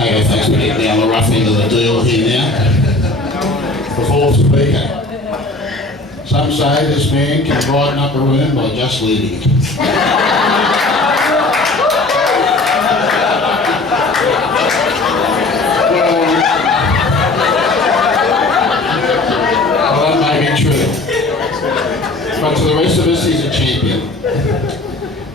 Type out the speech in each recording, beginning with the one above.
Okay, thanks for getting down the rough end of the deal here now. The fourth speaker. Some say this man can brighten up a room by just leaving it. Well, that may be true. But to the rest of us, he's a champion.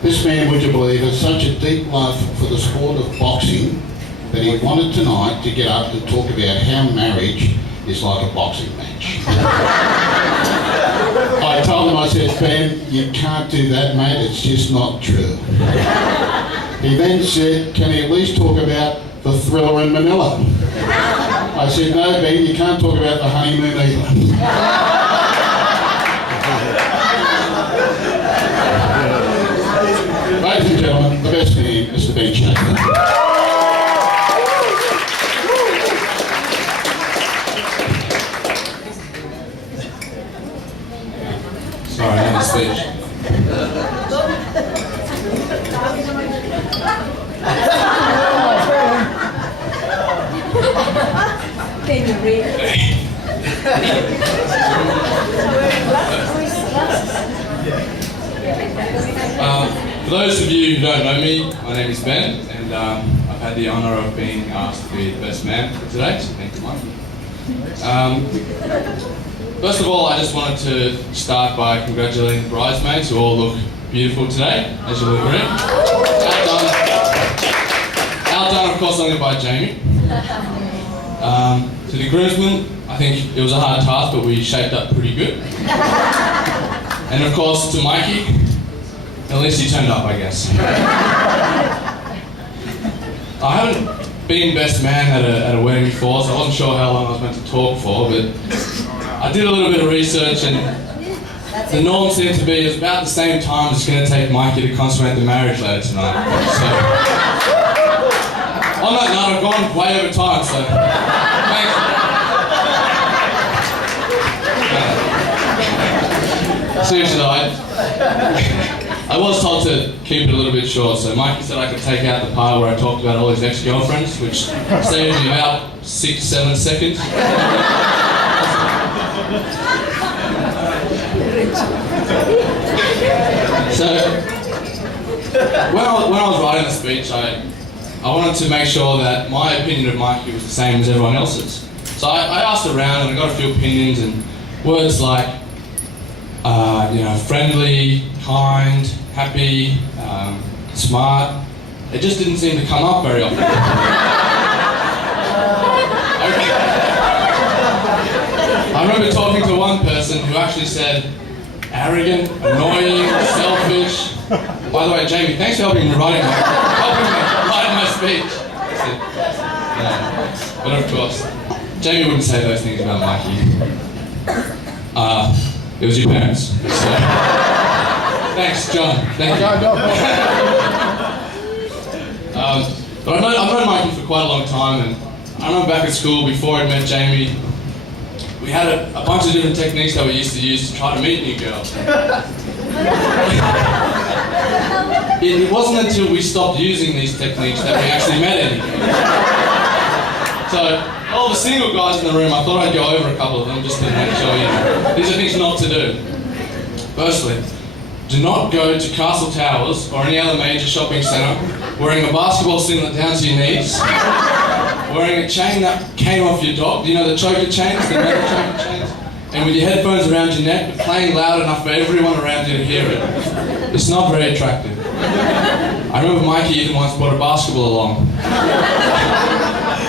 This man, would you believe, has such a deep love for the sport of boxing that he wanted tonight to get up and talk about how marriage is like a boxing match. I told him, I said, Ben, you can't do that, mate, it's just not true. He then said, can he at least talk about the thriller in Manila? I said, no, Ben, you can't talk about the honeymoon either. Ladies and gentlemen, the best man, Mr. Ben Schaefer. Sorry, I have a speech. Can you read it? For those of you who don't know me, my name is Ben, and I've had the honour of being asked to be the best man for today, so thank you, Mike. First of all, I just wanted to start by congratulating the bridesmaids who all look beautiful today, as you'll agree. Outdone, of course, only by Jamie. To the groomsmen, I think it was a hard task, but we shaped up pretty good. And of course, to Mikey, at least he turned up, I guess. I haven't been best man at a wedding before, so I wasn't sure how long I was meant to talk for, but I did a little bit of research, and the norm seemed to be it was about the same time it's going to take Mikey to consummate the marriage later tonight. So, on that note, I've gone way over time, so thanks. Seriously though, I was told to keep it a little bit short, so Mikey said I could take out the part where I talked about all his ex-girlfriends, which saved me about 6-7 seconds. So, when I was writing the speech, I wanted to make sure that my opinion of Mikey was the same as everyone else's. So I asked around and I got a few opinions, and words like, friendly, kind, happy, smart, it just didn't seem to come up very often. I remember talking to one person who actually said, arrogant, annoying, selfish. By the way, Jamie, thanks for helping me write my speech. But of course, Jamie wouldn't say those things about Mikey. It was your parents. So. Thanks, John. Thank you. But I've known Mikey for quite a long time, and I remember back at school before I met Jamie, we had a bunch of different techniques that we used to use to try to meet new girls. It wasn't until we stopped using these techniques that we actually met any girls. So, all the single guys in the room, I thought I'd go over a couple of them just to make sure, these are things not to do. Firstly, do not go to Castle Towers or any other major shopping centre wearing a basketball singlet down to your knees, wearing a chain that came off your dog, you know the choker chains, the metal choker chains, and with your headphones around your neck, but playing loud enough for everyone around you to hear it. It's not very attractive. I remember Mikey even once brought a basketball along.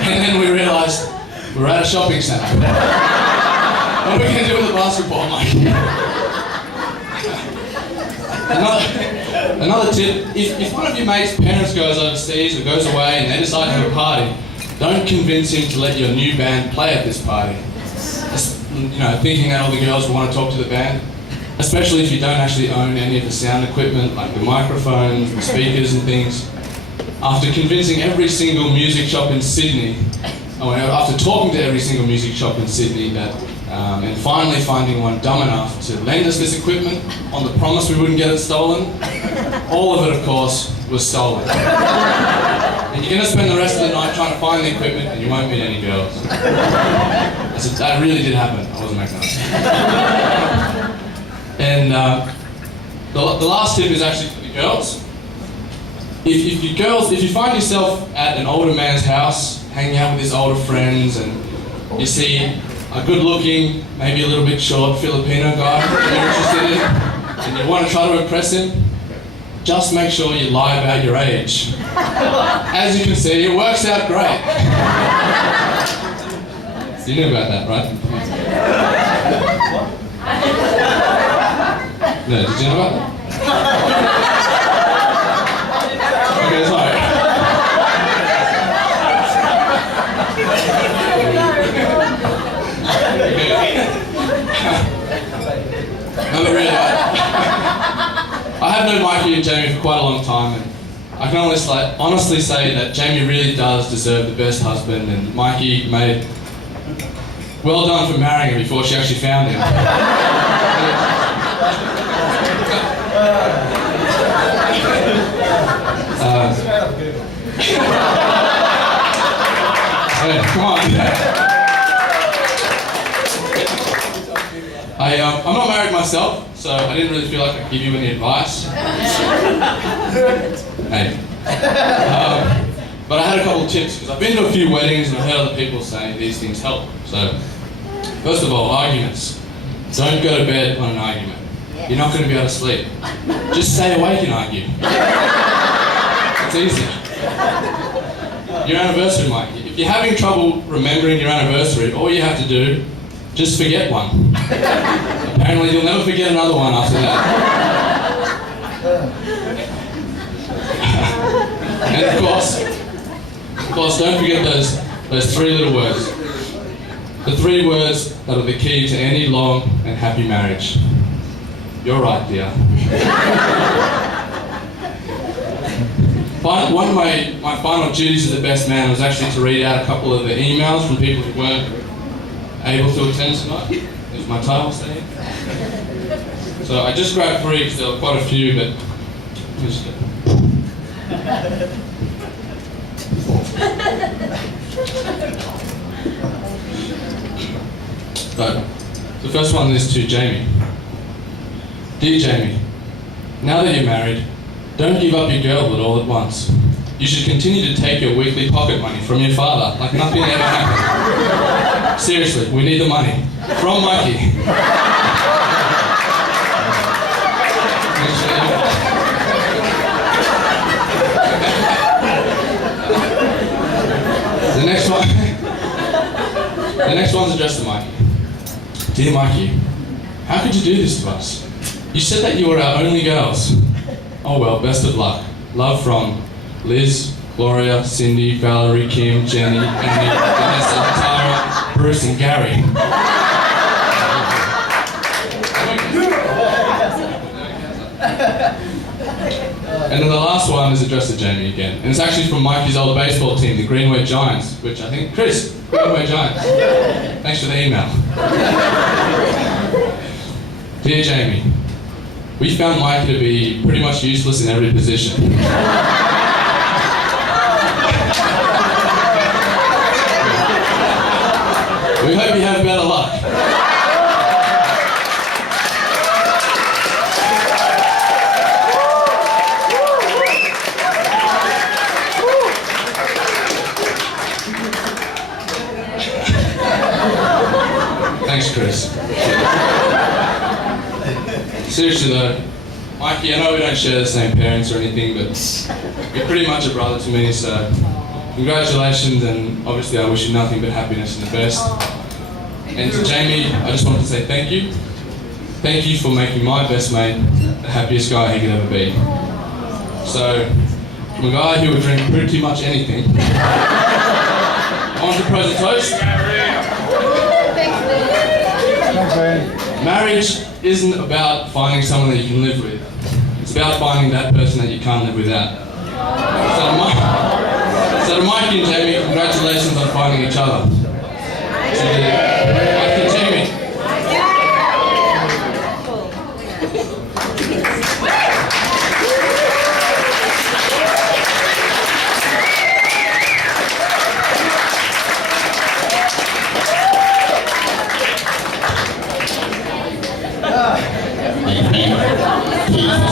And then we realised we're at a shopping centre. What are we going to do with the basketball, Mikey? Another tip, if one of your mates' parents goes overseas or goes away and they decide to have a party, don't convince him to let your new band play at this party. Thinking that all the girls will want to talk to the band, especially if you don't actually own any of the sound equipment, like the microphones, the speakers and things. After convincing every single music shop in Sydney, after talking to every single music shop in Sydney that and finally finding one dumb enough to lend us this equipment on the promise we wouldn't get it stolen. All of it, of course, was stolen. And you're going to spend the rest of the night trying to find the equipment and you won't meet any girls. I said, that really did happen. I wasn't making up. And the last tip is actually for the girls. If you find yourself at an older man's house, hanging out with his older friends, and you see a good-looking, maybe a little bit short Filipino guy that you're interested in, and you want to try to impress him, just make sure you lie about your age. As you can see, it works out great. You knew about that, right? No, did you know about that? Okay, sorry. No, but really, I have known Mikey and Jamie for quite a long time, and I can honestly say that Jamie really does deserve the best husband, and Mikey made well done for marrying her before she actually found him. Hey, come on. I'm not married myself, so I didn't really feel like I could give you any advice. Hey. But I had a couple of tips, because I've been to a few weddings and I've heard other people saying these things help. So, first of all, arguments. Don't go to bed on an argument. You're not going to be able to sleep. Just stay awake and argue. It's easy. Your anniversary, Mikey. If you're having trouble remembering your anniversary, all you have to do, just forget one. Apparently you'll never forget another one after that. And of course, don't forget those three little words. The three words that are the key to any long and happy marriage. You're right, dear. One of my final duties as the best man was actually to read out a couple of the emails from people who weren't able to attend tonight. Is my title saying? So I just grabbed three because there were quite a few, but just But the first one is to Jamie. Dear Jamie, now that you're married, don't give up your girlhood all at once. You should continue to take your weekly pocket money from your father like nothing ever happened. Seriously, we need the money. From Mikey. The next one's addressed to Mikey. Dear Mikey, how could you do this to us? You said that you were our only girls. Oh well, best of luck. Love from Liz, Gloria, Cindy, Valerie, Kim, Jenny, Annie, Vanessa, Tara, Bruce, and Gary. And then the last one is addressed to Jamie again. And it's actually from Mikey's old baseball team, the Greenway Giants, which I think, Chris, Greenway Giants. Thanks for the email. Dear Jamie, we found Mikey to be pretty much useless in every position. We hope you have better luck. Thanks, Chris. Seriously though, Mikey, I know we don't share the same parents or anything, but you're pretty much a brother to me, so congratulations, and obviously I wish you nothing but happiness and the best. And to Jamie, I just wanted to say thank you. Thank you for making my best mate the happiest guy he could ever be. So, from a guy who would drink pretty much anything, I want to propose a toast. Marriage isn't about finding someone that you can live with. It's about finding that person that you can't live without. So to Mikey and Jamie, congratulations on finding each other. To Mikey and Jamie,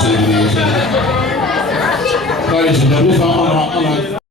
souvenirs. Ladies and gentlemen, on a